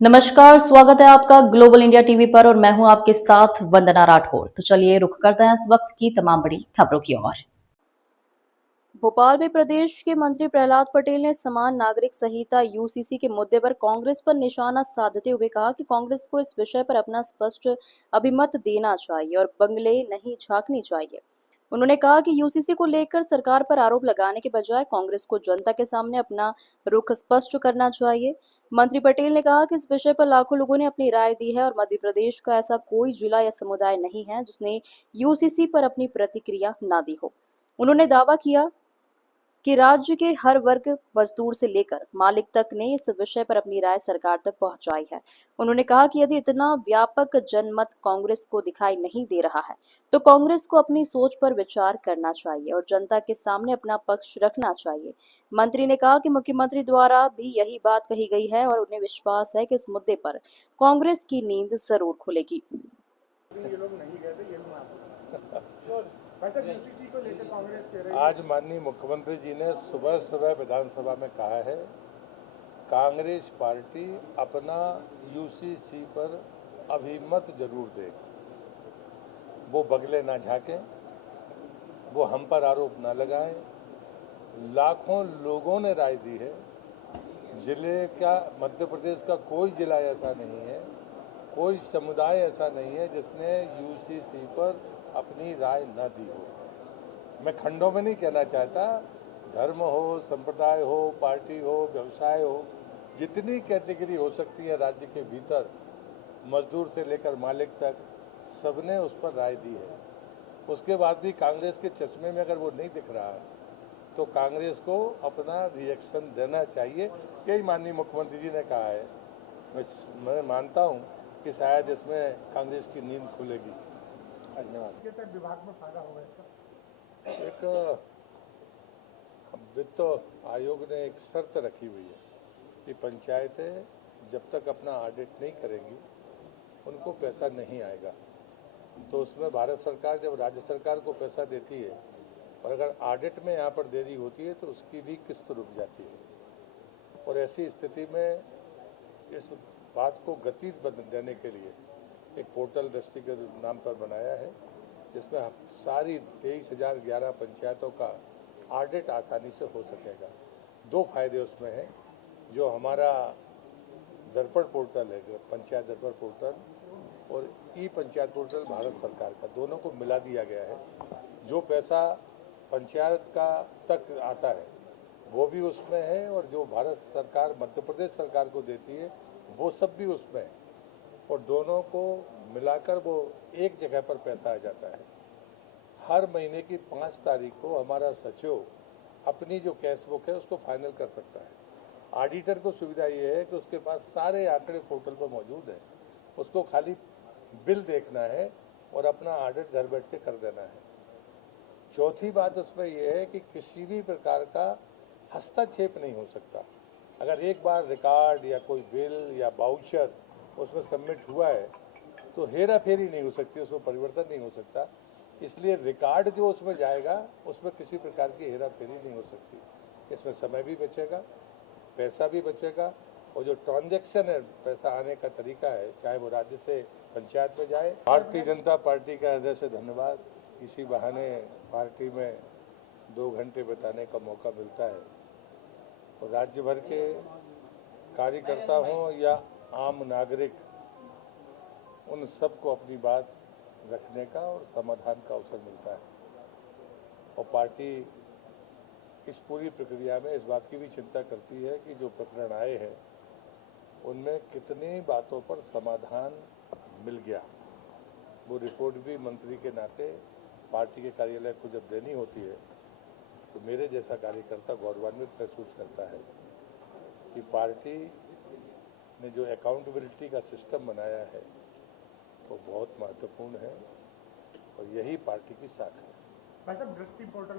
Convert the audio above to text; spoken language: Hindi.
नमस्कार, स्वागत है आपका ग्लोबल इंडिया टीवी पर और मैं हूं आपके साथ वंदना राठौर। तो चलिए रुख करते हैं इस वक्त की तमाम बड़ी खबरों की ओर। भोपाल में प्रदेश के मंत्री प्रहलाद पटेल ने समान नागरिक संहिता यूसीसी के मुद्दे पर कांग्रेस पर निशाना साधते हुए कहा कि कांग्रेस को इस विषय पर अपना स्पष्ट अभिमत देना चाहिए और बंगले नहीं झांकनी चाहिए। उन्होंने कहा कि यूसीसी को लेकर सरकार पर आरोप लगाने के बजाय कांग्रेस को जनता के सामने अपना रुख स्पष्ट करना चाहिए। मंत्री पटेल ने कहा कि इस विषय पर लाखों लोगों ने अपनी राय दी है और मध्य प्रदेश का ऐसा कोई जिला या समुदाय नहीं है जिसने यूसीसी पर अपनी प्रतिक्रिया ना दी हो। उन्होंने दावा किया कि राज्य के हर वर्ग, मजदूर से लेकर मालिक तक ने इस विषय पर अपनी राय सरकार तक पहुंचाई है। उन्होंने कहा कि यदि इतना व्यापक जनमत कांग्रेस को दिखाई नहीं दे रहा है तो कांग्रेस को अपनी सोच पर विचार करना चाहिए और जनता के सामने अपना पक्ष रखना चाहिए। मंत्री ने कहा कि मुख्यमंत्री द्वारा भी यही बात कही गई है और उन्हें विश्वास है कि इस मुद्दे पर कांग्रेस की नींद जरूर खुलेगी। ये लोग नहीं गए थे, ये भी मैं आपको वैसे यूसीसी को लेकर कांग्रेस कह रही है। आज माननीय मुख्यमंत्री जी ने सुबह सुबह विधानसभा में कहा है कांग्रेस पार्टी अपना यूसीसी पर अभिमत जरूर दे, वो बगले ना झांके, वो हम पर आरोप ना लगाएं। लाखों लोगों ने राय दी है। जिले का, मध्य प्रदेश का कोई जिला ऐसा नहीं है, कोई समुदाय ऐसा नहीं है जिसने यूसीसी पर अपनी राय न दी हो। मैं खंडों में नहीं कहना चाहता, धर्म हो, संप्रदाय हो, पार्टी हो, व्यवसाय हो, जितनी कैटेगरी हो सकती है राज्य के भीतर, मजदूर से लेकर मालिक तक, सबने उस पर राय दी है। उसके बाद भी कांग्रेस के चश्मे में अगर वो नहीं दिख रहा तो कांग्रेस को अपना रिएक्शन देना चाहिए। यही माननीय मुख्यमंत्री जी ने कहा है। मैं मानता हूँ कि शायद इसमें कांग्रेस की नींद खुलेगी। धन्यवाद। विभाग में फायदा होगा इसका। एक वित्त आयोग ने एक शर्त रखी हुई है कि पंचायतें जब तक अपना ऑडिट नहीं करेंगी उनको पैसा नहीं आएगा। तो उसमें भारत सरकार जब राज्य सरकार को पैसा देती है और अगर ऑडिट में यहाँ पर देरी होती है तो उसकी भी किस्त रुक जाती है। और ऐसी स्थिति में इस बात को गति देने के लिए एक पोर्टल दृष्टि के नाम पर बनाया है जिसमें सारी 23,011 पंचायतों का ऑडिट आसानी से हो सकेगा। दो फायदे उसमें हैं। जो हमारा दर्पण पोर्टल है, पंचायत दर्पण पोर्टल, और ई पंचायत पोर्टल भारत सरकार का, दोनों को मिला दिया गया है। जो पैसा पंचायत का तक आता है वो भी उसमें है और जो भारत सरकार मध्य प्रदेश सरकार को देती है वो सब भी उसमें है और दोनों को मिलाकर वो एक जगह पर पैसा आ जाता है। हर महीने की 5 तारीख को हमारा सचिव अपनी जो कैश बुक है उसको फाइनल कर सकता है। ऑडिटर को सुविधा ये है कि उसके पास सारे आंकड़े पोर्टल पर मौजूद है, उसको खाली बिल देखना है और अपना ऑडिट घर बैठ के कर देना है। चौथी बात उसमें यह है कि किसी भी प्रकार का हस्तक्षेप नहीं हो सकता। अगर एक बार रिकॉर्ड या कोई बिल या वाउचर उसमें सबमिट हुआ है तो हेरा फेरी नहीं हो सकती, उसमें परिवर्तन नहीं हो सकता। इसलिए रिकॉर्ड जो उसमें जाएगा उसमें किसी प्रकार की हेरा फेरी नहीं हो सकती। इसमें समय भी बचेगा, पैसा भी बचेगा और जो ट्रांजैक्शन है, पैसा आने का तरीका है, चाहे वो राज्य से पंचायत में जाए। भारतीय जनता पार्टी का हृदय से धन्यवाद। इसी बहाने पार्टी में 2 घंटे बिताने का मौका मिलता है और राज्य भर के कार्यकर्ता हों या आम नागरिक, उन सबको अपनी बात रखने का और समाधान का अवसर मिलता है। और पार्टी इस पूरी प्रक्रिया में इस बात की भी चिंता करती है कि जो प्रकरण आए हैं उनमें कितनी बातों पर समाधान मिल गया। वो रिपोर्ट भी मंत्री के नाते पार्टी के कार्यालय को जब देनी होती है तो मेरे जैसा कार्यकर्ता गौरवान्वित महसूस करता है कि पार्टी ने जो अकाउंटेबिलिटी का सिस्टम बनाया है वो बहुत महत्वपूर्ण है और यही पार्टी की साख है। दृष्टि पोर्टल